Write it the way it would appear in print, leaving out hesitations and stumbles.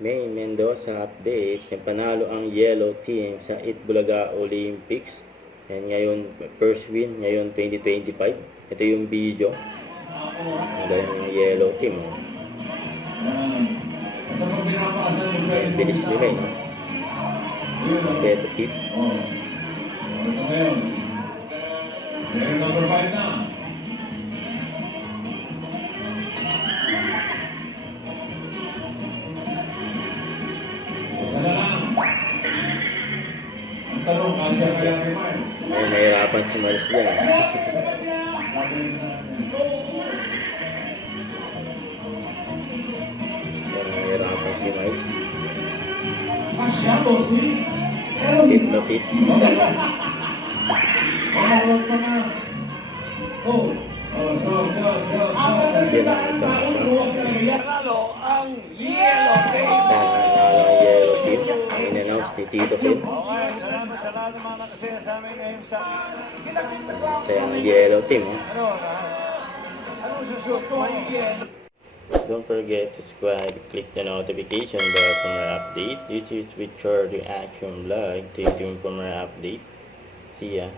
May Mendoza update. Panalo ang yellow team sa Itbulaga Olympics. And ngayon, first win, ngayon 2025. Ito yung video. Ngayon yung yellow team. Ang bilis nila eh. Competitive. Number 5 na. Ang tanong, kasya kaya kay Mark? Ay, nahirapan si Maris dyan. Nahirapan si Maris. Masyado, sweet. Pit na pit. Yan ang Nanalo ang yellow team. Nanalo ang yellow team. Ang in-announce ni Tito Sen. Okay, salamat sa lahat ng mga nakasaya sa amin ngayon sa... Sa yung yellow team. Anong susunod ko? Don't forget to subscribe, click the notification bell for more update. This is Richard Reaction Vlog. Stay tuned for more update. See ya.